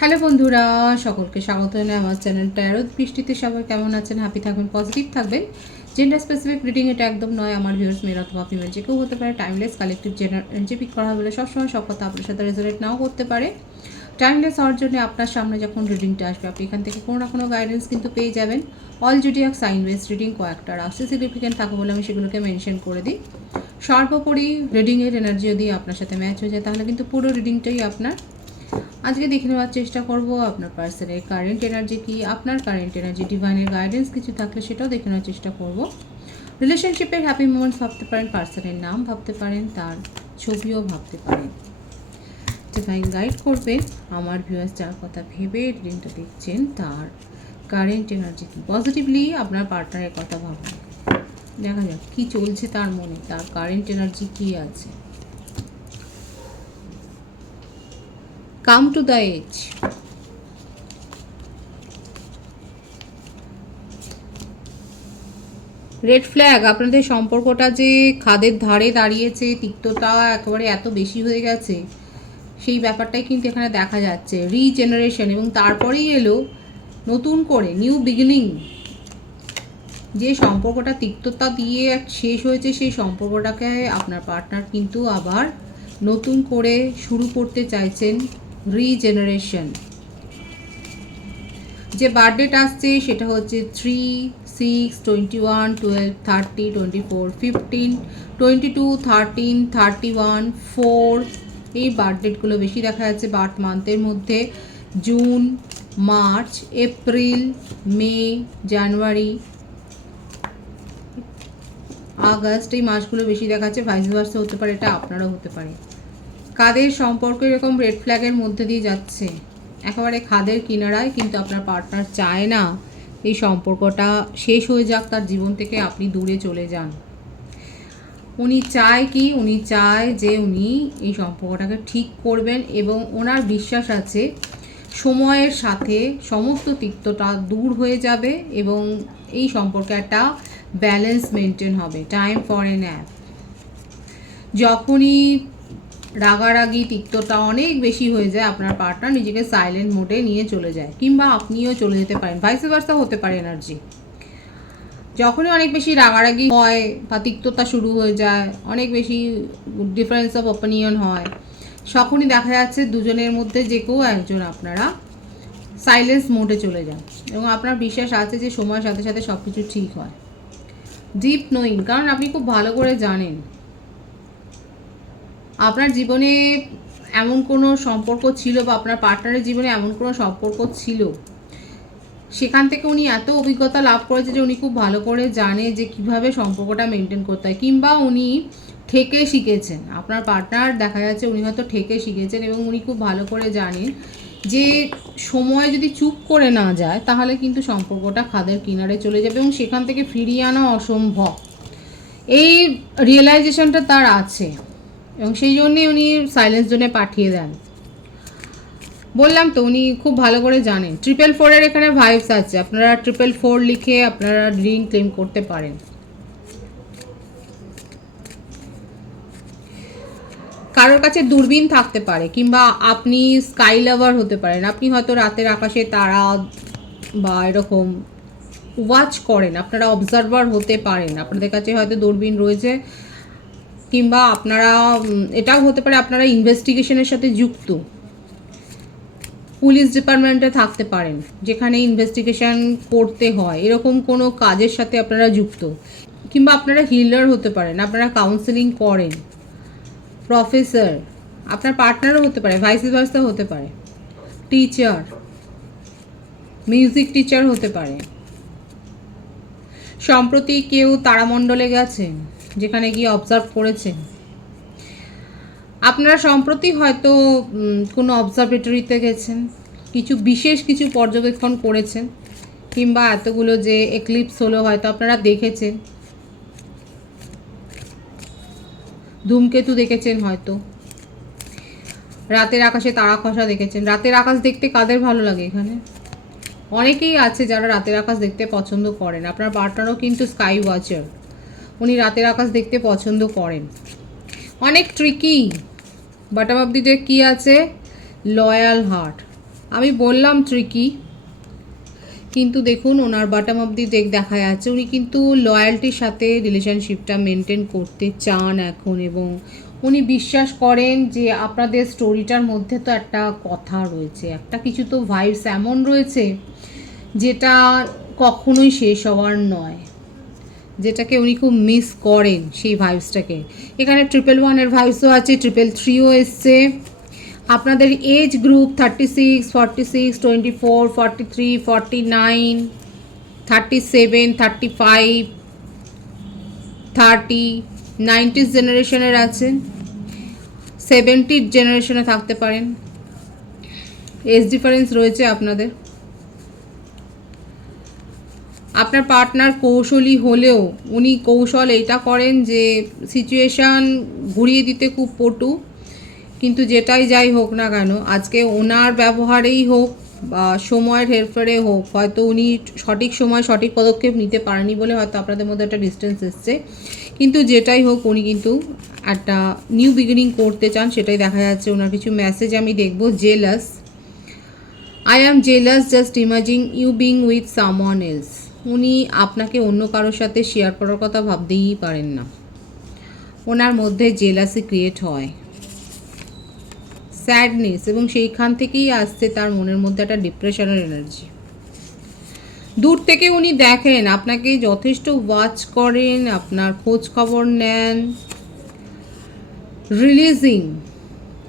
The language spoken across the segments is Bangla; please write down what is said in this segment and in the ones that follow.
হ্যালো বন্ধুরা, সকলকে স্বাগত জানাই আমার চ্যানেল ট্যারোত বৃষ্টিতে সবাই কেমন আছেন? হ্যাপি থাকবেন পজিটিভ থাকবেন। জেন্ডার স্পেসিফিক রিডিং এটা একদম নয়, আমার ভিউয়ার্স মেয়ের অথবা ফিমেল যে কেউ হতে পারে। টাইমলেস কালেকটিভ জেনার যে পিক করা হলে সবসময় সব কথা আপনার সাথে রেজোনেট নাও করতে পারে। টাইমলেস হওয়ার জন্য আপনার সামনে যখন রিডিংটা আসবে, আপনি এখান থেকে কোনো না কোনো গাইডেন্স কিন্তু পেয়ে যাবেন। All zodiac sign base reading কয়েকটা রাশি সিগনিফিকেন্ট থাকে বলে আমি সেগুলোকে মেনশন করে দিই। সর্বোপরি রিডিংয়ের এনার্জি যদি আপনার সাথে ম্যাচ হয়ে যায়, তাহলে কিন্তু পুরো রিডিংটাই আপনার আজকে দেখে নেওয়ার চেষ্টা করব আপনার পার্সনের কারেন্ট এনার্জি কি, আপনার কারেন্ট এনার্জি ডিভাইনের গাইডেন্স কিছু থাকলে সেটাও দেখে নেওয়ার চেষ্টা করব। রিলেশনশিপের হ্যাপি মোমেন্টস ভাবতে পারেন পার্সনের নাম ভাবতে পারেন, তার ছবিও ভাবতে পারেন। ডিভাইন গাইড করবে আমার ভিউয়ার্স যার কথা ভেবে রিডিংটা দেখছেন, তার কারেন্ট এনার্জি কি পজিটিভলি আপনার পার্টনারের কথা ভাবুন। দেখা যাক কী চলছে তার মনে, তার কারেন্ট এনার্জি কী আছে। Come to the edge red flag আপনাদের সম্পর্কটা যে খাদের ধারে দাঁড়িয়েছে, তিক্ততা একেবারে এত বেশি হয়ে গেছে, সেই ব্যাপারটাই কিন্তু এখানে দেখা যাচ্ছে। রিজেনারেশন এবং তারপরেই এলো নতুন করে নিউ বিগিনিং যে সম্পর্কটা তিক্ততা দিয়ে শেষ হয়েছে, সেই সম্পর্কটাকে আপনার পার্টনার কিন্তু আবার নতুন করে শুরু করতে চাইছেন। রিজেনারেশন যে বার্থডেট আসছে, সেটা হচ্ছে three six twenty one twelve thirty twenty four fifteen twenty two thirteen thirty one four এই বার্থডেটগুলো বেশি দেখা যাচ্ছে বার্থ মান্থের মধ্যে। June March April May January August এই মাসগুলো বেশি দেখাচ্ছে ভাইস ভার্সা হতে পারে, এটা আপনারও হতে পারে। কাদের সম্পর্ক এরকম রেড ফ্ল্যাগের মধ্যে দিয়ে যাচ্ছে? একেবারে খাদের কিনারায় কিন্তু আপনার পার্টনার চায় না এই সম্পর্কটা শেষ হয়ে যাক, তার জীবন থেকে আপনি দূরে চলে যান। উনি চায় কি? উনি চায় যে উনি এই সম্পর্কটাকে ঠিক করবেন এবং ওনার বিশ্বাস আছে সময়ের সাথে সমস্ত তিক্তটা দূর হয়ে যাবে এবং এই সম্পর্কে একটা ব্যালেন্স মেনটেন হবে। টাইম ফর এন অ্যাপ যখনই রাগারাগি, তিক্ততা অনেক বেশি হয়ে যায় আপনার পার্টনার নিজেকে সাইলেন্ট মোডে নিয়ে চলে যায়, কিংবা আপনিও চলে যেতে পারেন ভাইসে ভার্সা হতে পারে এনার্জি যখনই অনেক বেশি রাগারাগি হয় বা তিক্ততা শুরু হয়ে যায়, অনেক বেশি ডিফারেন্স অফ ওপিনিয়ন হয়, তখনই দেখা যাচ্ছে দুজনের মধ্যে যে কেউ একজন আপনারা সাইলেন্স মোডে চলে যান, এবং আপনার বিশ্বাস আছে যে সময়ের সাথে সাথে সব কিছু ঠিক হয়। ডিপ নোয়িং কারণ আপনি খুব ভালো করে জানেন আপনার জীবনে এমন কোনো সম্পর্ক ছিল বা আপনার পার্টনারের জীবনে এমন কোনো সম্পর্ক ছিল? সেখান থেকে উনি এত অভিজ্ঞতা লাভ করেছে যে উনি খুব ভালো করে জানে যে কীভাবে সম্পর্কটা মেনটেন করতে হয় কিংবা উনি ঠেকে শিখেছেন। আপনার পার্টনার দেখা যাচ্ছে উনি হয়তো ঠেকে শিখেছেন এবং উনি খুব ভালো করে জানেন যে সময় যদি চুপ করে না যায় তাহলে কিন্তু সম্পর্কটা খাদের কিনারে চলে যাবে এবং সেখান থেকে ফিরিয়ে আনা অসম্ভব। এই রিয়েলাইজেশনটা তার আছে। এবং সেই জন্যে উনি সাইলেন্স জোনে পাঠিয়ে দেন। বললাম তো উনি খুব ভালো করে জানেন। ট্রিপল ফোরের এখানে ভাইবস আছে। আপনারা ট্রিপল ফোর লিখে আপনারা ড্রিঙ্ক ক্লেম করতে পারেন। কারোর কাছে দূরবীন থাকতে পারে কিংবা আপনি স্কাই লাভার হতে পারেন। আপনি হয়তো রাতের আকাশে তারা বা এরকম ওয়াচ করেন। আপনারা অবজারভার হতে পারেন। আপনাদের কাছে হয়তো দূরবীন রয়েছে। কিংবা আপনারা এটাও হতে পারে আপনারা ইনভেস্টিগেশনের সাথে যুক্ত। পুলিশ ডিপার্টমেন্টে থাকতে পারেন, যেখানে ইনভেস্টিগেশন করতে হয়। এরকম কোনো কাজের সাথে আপনারা যুক্ত। কিংবা আপনারা হিলার হতে পারেন, আপনারা কাউন্সেলিং করেন। প্রফেসর, আপনার পার্টনারও হতে পারে, ভাইস ভার্সা হতে পারে। টিচার, মিউজিক টিচার হতে পারে। সম্প্রতি কেউ তারামণ্ডলে গেছেন? যেখানে গিয়ে অবজার্ভ করেছেন। আপনারা সম্প্রতি হয়তো কোনো অবজারভেটরিতে গেছেন, কিছু বিশেষ কিছু পর্যবেক্ষণ করেছেন, কিংবা এতগুলো যে এক্লিপস হলো হয়তো আপনারা দেখেছেন। ধূমকেতু দেখেছেন হয়তো। রাতের আকাশে তারা খসা দেখেছেন। রাতের আকাশ দেখতে কাদের ভালো লাগে এখানে? অনেকেই আছে যারা রাতের আকাশ দেখতে পছন্দ করেন। আপনার পার্টনারও কিন্তু স্কাই ওয়াচার উনি রাতের আকাশ দেখতে পছন্দ করেন। অনেক ট্রিকি বাটাম অব কী আছে? লয়াল হার্ট আমি বললাম ট্রিকি কিন্তু দেখুন ওনার বাটাম অব দি ডেক দেখা যাচ্ছে। উনি কিন্তু লয়্যালটির সাথে রিলেশনশিপটা মেনটেন করতে চান এখন এবং উনি বিশ্বাস করেন যে আপনাদের স্টোরিটার মধ্যে তো একটা কথা রয়েছে, একটা কিছু তো ভাইবস এমন রয়েছে যেটা কখনোই শেষ হওয়ার নয়। যেটাকে উনি খুব মিস করেন সেই ভাইবসটাকে এখানে ট্রিপল ওয়ানের ভাইবসও আছে ট্রিপল থ্রিও এসছে। আপনাদের age group thirty six forty six twenty four forty three forty nine thirty seven thirty five thirty nineties জেনারেশনের আছে। সেভেন্টির জেনারেশনে থাকতে পারেন। এজ ডিফারেন্স রয়েছে আপনাদের। আপনার পার্টনার কৌশলী হলেও উনি কৌশল এটা করেন যে সিচুয়েশান ঘুরিয়ে দিতে খুব পটু। কিন্তু যেটাই যাই হোক না কেন, আজকে ওনার ব্যবহারেই হোক বা সময়ের হেরফেরে হোক, হয়তো উনি সঠিক সময় সঠিক পদক্ষেপ নিতে পারেনি বলে হয়তো আপনাদের মধ্যে একটা ডিস্টেন্স এসছে। কিন্তু যেটাই হোক উনি কিন্তু একটা নিউ বিগিনিং করতে চান, সেটাই দেখা যাচ্ছে। ওনার কিছু মেসেজ আমি দেখব jealous I am jealous just imagining you being with someone else উনি আপনাকে অন্য কারোর সাথে শেয়ার করার কথা ভাবতেই পারেন না। ওনার মধ্যে জেলাসি ক্রিয়েট হয়। স্যাডনেস এবং সেইখান থেকেই আসছে তার মনের মধ্যে একটা ডিপ্রেশনের এনার্জি দূর থেকে উনি দেখেন, আপনাকে যথেষ্ট ওয়াচ করেন, আপনার খোঁজ খবর নেন। রিলিজিং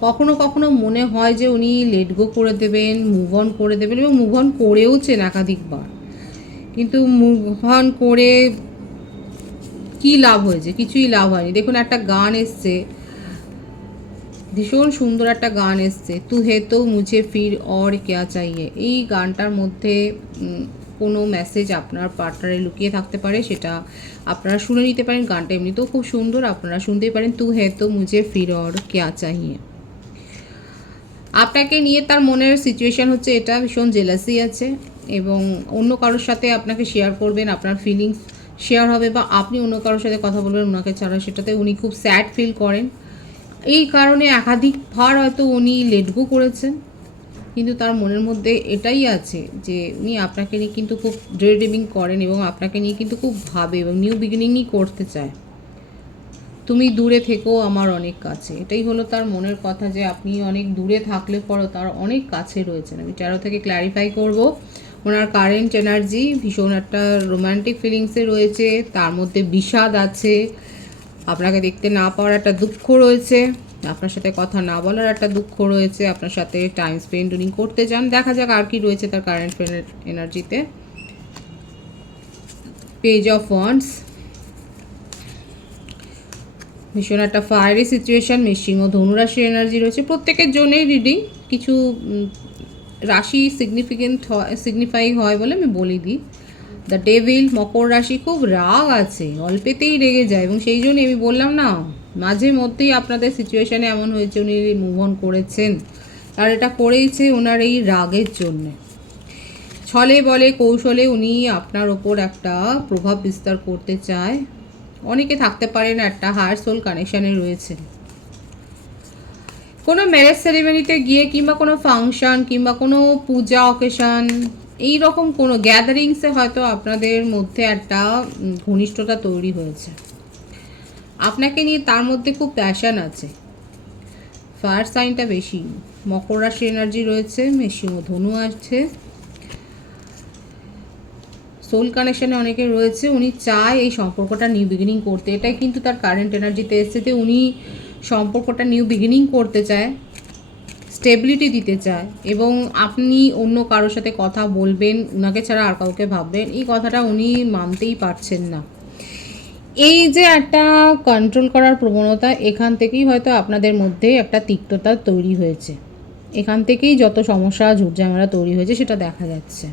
কখনো কখনো মনে হয় যে উনি লেট গো করে দেবেন মুভ অন করে দেবেন এবং মুভ অন করেওছেন একাধিকবার। কিন্তু মুভ অন করে কী লাভ হয়েছে? কিছুই লাভ হয়নি। দেখুন একটা গান এসছে। ভীষণ সুন্দর একটা গান এসছে। তু হে তো মুঝে ফির অর কেয়া চাইয়ে? এই গানটার মধ্যে কোনো মেসেজ আপনার পার্টনারে লুকিয়ে থাকতে পারে, সেটা আপনারা শুনে নিতে পারেন গানটা এমনিতেও খুব সুন্দর। আপনারা শুনতেই পারেন, তু হে তো মুঝে ফির অর কেয়া চাইয়ে? আপনাকে নিয়ে তার মনের সিচুয়েশন হচ্ছে এটা, ভীষণ জেলাসি আছে। এবং অন্য কারোর সাথে আপনাকে শেয়ার করবেন, আপনার ফিলিংস শেয়ার হবে বা আপনি অন্য কারোর সাথে কথা বলবেন, ওনাকে ছাড়া সেটাতে উনি খুব স্যাড ফিল করেন। এই কারণে একাধিকবার হয়তো উনি লেটগো করেছেন। কিন্তু তার মনের মধ্যে এটাই আছে যে উনি আপনাকে নিয়ে কিন্তু খুব ড্রেডিমিং করেন এবং আপনাকে নিয়ে কিন্তু খুব ভাবে এবং নিউ বিগিনিংই করতে চায়। তুমি দূরে থেকেও আমার অনেক কাছে। এটাই হলো তার মনের কথা যে আপনি অনেক দূরে থাকলে পরও তার অনেক কাছে রয়েছেন। আমি ট্যারো থেকে ক্ল্যারিফাই করব। ওনার কারেন্ট এনার্জি ভীষণ একটা রোমান্টিক ফিলিংসে রয়েছে, তার মধ্যে বিষাদ আছে। আপনাকে দেখতে না পাওয়ার একটা দুঃখ রয়েছে, আপনার সাথে কথা না বলার একটা দুঃখ রয়েছে, আপনার সাথে টাইম স্পেন্ড উনি করতে চান। দেখা যাক আর কি রয়েছে তার কারেন্ট এনার্জিতে পেজ অফ ওয়ান্স ভীষণ একটা ফায়ারি সিচুয়েশান মিশিং ও ধনুরাশির এনার্জি রয়েছে। প্রত্যেকের জন্যই রিডিং কিছু রাশি সিগনিফিকেন্ট হয় সিগনিফাই হয় বলে আমি বলে দিই দ্য ডেভিল মকর রাশি খুব রাগ আছে, অল্পেতেই রেগে যায় এবং সেই জন্যই আমি বললাম না, মাঝে মধ্যেই আপনাদের সিচুয়েশানে এমন হয়েছে, উনি মুভ অন করেছেন। আর এটা করেইছে ওনার এই রাগের জন্যে। ছলে বলে, কৌশলে উনি আপনার ওপর একটা প্রভাব বিস্তার করতে চায়। অনেকে থাকতে পারেন একটা হায়ার সোল কানেকশানে রয়েছে কোনো ম্যারেজ সেরিমনিতে গিয়ে কিংবা কোনো ফাংশন কিংবা কোনো পূজা অকেশন এই রকম কোনো গ্যাদারিংসে হয়তো আপনাদের মধ্যে একটা ঘনিষ্ঠতা তৈরি হয়েছে। আপনাকে নিয়ে তার মধ্যে খুব প্যাশন আছে। ফায়ার সাইনটা বেশি, মকর রাশি এনার্জি রয়েছে মেশিং ও ধনু আছে সোল কানেকশনে অনেকে রয়েছে, উনি চায় এই সম্পর্কটা নিউ বিগিনিং করতে। এটাই কিন্তু তার কারেন্ট এনার্জিতে এসছে যে উনি সম্পর্কটা নিউ বিগিনিং করতে চায়, স্টেবিলিটি দিতে চায় এবং আপনি অন্য কারোর সাথে কথা বলবেন ওনাকে ছাড়া আর কাউকে ভাববেন, এই কথাটা উনি মানতেই পারছেন না। এই যে একটা কন্ট্রোল করার প্রবণতা, এখান থেকেই হয়তো আপনাদের মধ্যে একটা তিক্ততা তৈরি হয়েছে। এখান থেকেই যত সমস্যা, ঝুটঝামেলা তৈরি হয়েছে, সেটা দেখা যাচ্ছে।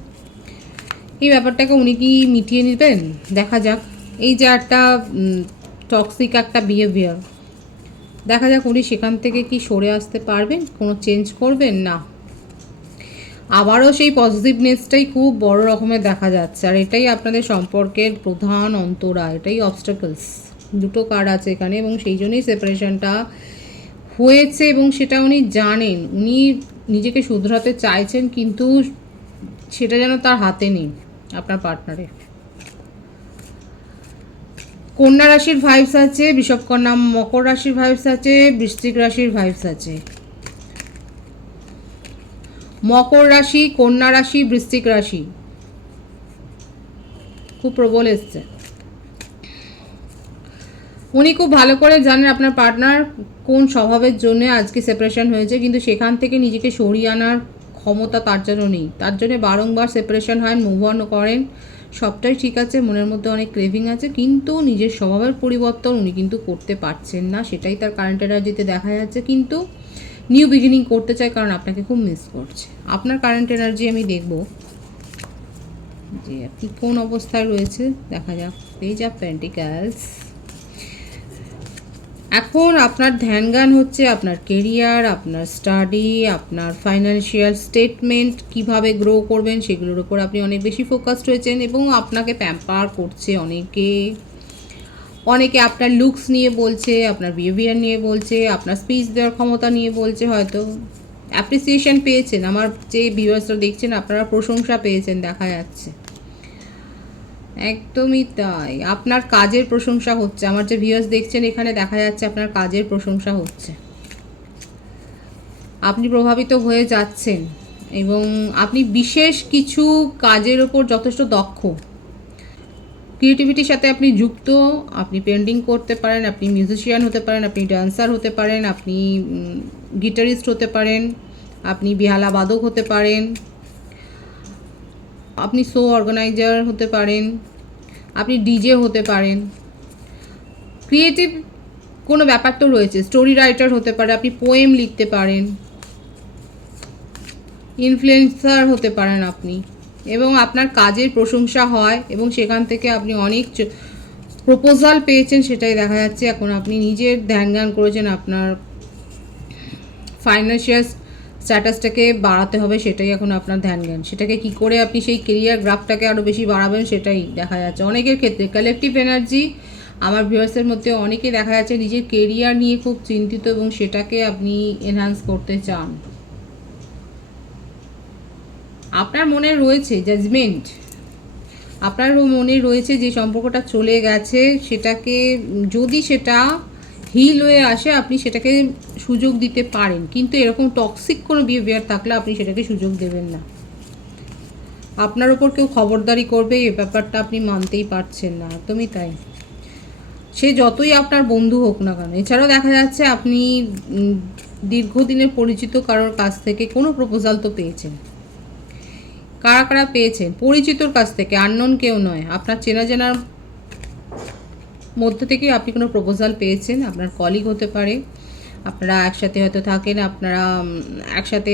এই ব্যাপারটাকে উনি কি মিটিয়ে নেবেন? দেখা যাক। এই যে একটা টক্সিক একটা বিহেভিয়ার দেখা যাক উনি সেখান থেকে কি সরে আসতে পারবেন, কোনো চেঞ্জ করবেন না। আবারও সেই পজিটিভনেসটাই খুব বড় রকমের দেখা যাচ্ছে, আর এটাই আপনাদের সম্পর্কের প্রধান অন্তরা, এটাই অবস্টাকলস দুটো কার্ড আছে এখানে এবং সেই জন্যই সেপারেশনটা হয়েছে এবং সেটা উনি জানেন। উনি নিজেকে শুধরাতে চাইছেন, কিন্তু সেটা যেন তার হাতে নেই, আপনার পার্টনারের কন্যা রাশির ভাইবস আছে বিষব কন্যা মকর রাশির ভাইবস আছে, বৃশ্চিক রাশির ভাইবস আছে। মকর রাশি, কন্যা রাশি, বৃশ্চিক রাশি। খুব প্রবল এসছে। উনি খুব ভালো করে জানেন আপনার পার্টনার কোন স্বভাবের জন্য আজকে সেপারেশন হয়েছে, কিন্তু সেখান থেকে নিজেকে সরিয়ে আনার ক্ষমতা তার জন্য নেই। তার জন্য বারংবার সেপারেশন হয় মুভ অন করেন। সবটাই ঠিক আছে, মনের মধ্যে অনেক ক্রেভিং আছে, কিন্তু নিজের স্বভাবের পরিবর্তন উনি কিন্তু করতে পারছেন না, সেটাই তার কারেন্ট এনার্জিতে দেখা যাচ্ছে, কিন্তু নিউ বিগিনিং করতে চায় কারণ আপনাকে খুব মিস করছে। আপনার কারেন্ট এনার্জি আমি দেখব। যে আপনি কোন অবস্থায় রয়েছে, দেখা যাক পেজ অফ পেন্টিক্যালস এখন আপনার ধ্যান জ্ঞান হচ্ছে আপনার কেরিয়ার আপনার স্টাডি আপনার ফাইন্যান্সিয়াল স্টেটমেন্ট কীভাবে গ্রো করবেন সেগুলোর উপর আপনি অনেক বেশি ফোকাসড হয়েছেন এবং আপনাকে প্যাম্পার করছে অনেকে। অনেকে আপনার লুকস নিয়ে বলছে, আপনার বিহেভিয়ার নিয়ে বলছে, আপনার স্পিচ দেওয়ার ক্ষমতা নিয়ে বলছে হয়তো। অ্যাপ্রিসিয়েশন পেয়েছেন, আমার যে ভিউয়ার্সরা দেখছেন, আপনারা প্রশংসা পেয়েছেন, দেখা যাচ্ছে। একদমই তাই। আপনার কাজের প্রশংসা হচ্ছে। আমার যে ভিউয়ার্স দেখছেন, এখানে দেখা যাচ্ছে আপনার কাজের প্রশংসা হচ্ছে। আপনি প্রভাবিত হয়ে যাচ্ছেন এবং আপনি বিশেষ কিছু কাজের ওপর যথেষ্ট দক্ষ। ক্রিয়েটিভিটির সাথে আপনি যুক্ত। আপনি পেন্টিং করতে পারেন, আপনি মিউজিশিয়ান হতে পারেন, আপনি ডান্সার হতে পারেন, আপনি গিটারিস্ট হতে পারেন, আপনি বেহালা বাদক হতে পারেন। আপনি শো অর্গানাইজার হতে পারেন, আপনি ডিজে হতে পারেন। ক্রিয়েটিভ কোনো ব্যাপার তো রয়েছে, স্টোরি রাইটার হতে পারে, আপনি পোয়েম লিখতে পারেন। ইনফ্লুয়েন্সার হতে পারেন আপনি। এবং আপনার কাজের প্রশংসা হয় এবং সেখান থেকে আপনি অনেক প্রপোজাল পেয়েছেন, সেটাই দেখা যাচ্ছে। এখন আপনি নিজের ধ্যান জ্ঞান করেছেন, আপনার ফাইন্যান্সিয়াল স্ট্যাটাসটাকে বাড়াতে হবে সেটাই এখন আপনার ধ্যান জ্ঞান। সেটাকে কি করে আপনি সেই কেরিয়ার গ্রাফটাকে আরও বেশি বাড়াবেন সেটাই দেখা যাচ্ছে। অনেকের ক্ষেত্রে কালেকটিভ এনার্জি আমার ভিউয়ার্সের মধ্যে অনেকে দেখা যাচ্ছে নিজের কেরিয়ার নিয়ে খুব চিন্তিত এবং সেটাকে আপনি এনহান্স করতে চান। আপনার মনে রয়েছে জাজমেন্ট আপনার মনে রয়েছে যে সম্পর্কটা চলে গেছে, সেটাকে যদি সেটা হিল হয়ে আসে, আপনি সেটাকে সুযোগ দিতে পারেন। কিন্তু এরকম টক্সিক কোনো বিহেভিয়ার থাকলে আপনি সেটাকে সুযোগ দেবেন না। আপনার ওপর কেউ খবরদারি করবে এই ব্যাপারটা আপনি মানতেই পারছেন না, একদমই তাই। সে যতই আপনার বন্ধু হোক না কেন, এছাড়াও দেখা যাচ্ছে আপনি দীর্ঘদিনের পরিচিত কারোর কাছ থেকে কোনো প্রপোজাল তো পেয়েছেন। কারা কারা পেয়েছেন? পরিচিতর কাছ থেকে আননোন কেউ নয়। আপনার চেনা জানার মধ্যে থেকে আপনি কোনো প্রপোজাল পেয়েছেন? আপনার কলিগ হতে পারে, আপনারা একসাথে হয়তো থাকেন, আপনারা একসাথে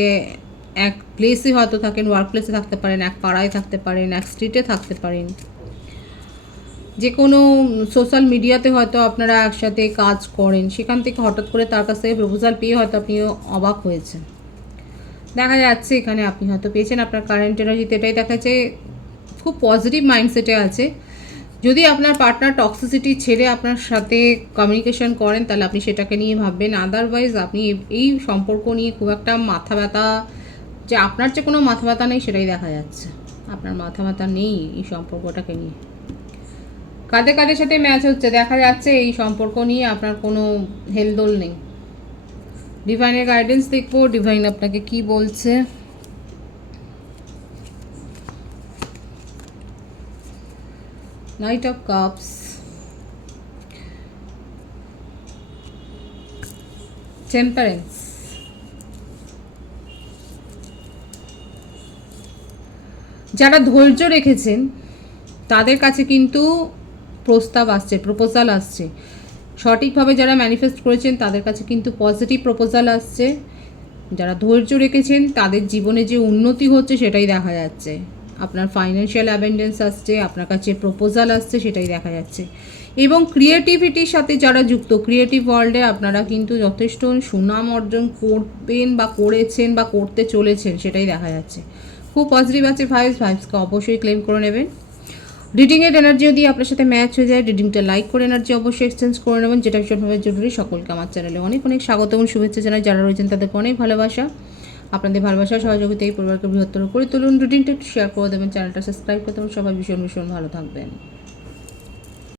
এক প্লেসে হয়তো থাকেন ওয়ার্ক প্লেসে থাকতে পারেন, এক পাড়ায় থাকতে পারেন, এক স্ট্রিটে থাকতে পারেন। যে কোনো সোশ্যাল মিডিয়াতে হয়তো আপনারা একসাথে কাজ করেন। সেখান থেকে হঠাৎ করে তার কাছ থেকে প্রপোজাল পেয়ে হয়তো আপনি অবাক হয়েছেন। দেখা যাচ্ছে এখানে আপনি হয়তো পেয়েছেন, আপনার কারেন্ট এনার্জিতে এটাই দেখা যাচ্ছে খুব পজিটিভ মাইন্ডসেটে আছে। যদি আপনার পার্টনার টক্সিসিটি ছেড়ে আপনার সাথে কমিউনিকেশন করেন, তাহলে আপনি সেটাকে নিয়ে ভাববেন। আদারওয়াইজ আপনি এই সম্পর্ক নিয়ে খুব একটা মাথা ব্যথা, যে আপনার যে কোনো মাথা ব্যথা নেই, সেটাই দেখা যাচ্ছে। আপনার মাথা ব্যথা নেই এই সম্পর্কটাকে নিয়ে। কাদের কাদের সাথে ম্যাচ হচ্ছে? দেখা যাচ্ছে এই সম্পর্ক নিয়ে আপনার কোনো হেলদোল নেই। ডিভাইনের গাইডেন্স দেখব ডিভাইন আপনাকে কি বলছে? নাইট অফ কাপস টেম্পারেন্স যারা ধৈর্য রেখেছেন, তাদের কাছে কিন্তু প্রস্তাব আসছে প্রপোজাল আসছে। সঠিকভাবে যারা ম্যানিফেস্ট করেছেন, তাদের কাছে কিন্তু পজিটিভ প্রপোজাল আসছে। যারা ধৈর্য রেখেছেন, তাদের জীবনে যে উন্নতি হচ্ছে, সেটাই দেখা যাচ্ছে। আপনার ফাইন্যান্সিয়াল অ্যাবেন্ডেন্স আসছে, আপনার কাছে প্রপোজাল আসছে, সেটাই দেখা যাচ্ছে। এবং ক্রিয়েটিভিটির সাথে যারা যুক্ত ক্রিয়েটিভ ওয়ার্ল্ডে আপনারা কিন্তু যথেষ্ট সুনাম অর্জন করবেন বা করেছেন বা করতে চলেছেন, সেটাই দেখা যাচ্ছে। খুব পজিটিভ আছে ভাইবস ভাইবসকে অবশ্যই ক্লেম করে নেবেন। রিডিংয়ের এনার্জি যদি আপনার সাথে ম্যাচ হয়ে যায় রিডিংটা লাইক করে এনার্জি অবশ্যই এক্সচেঞ্জ করে নেবেন, যেটা ভীষণভাবে জরুরি। সকলকে আমার চ্যানেলে অনেক অনেক স্বাগত এবং শুভেচ্ছা জানাই। যারা রয়েছেন তাদেরকে অনেক ভালোবাসা। আপনাদের ভালোবাসা, সহযোগিতা এই পরিবারকে বৃহত্তর করে তুলুন। রুটিনটা একটু শেয়ার করে দেবেন চ্যানেলটা সাবস্ক্রাইব করে দেবেন। সবাই ভীষণ ভীষণ ভালো থাকবেন।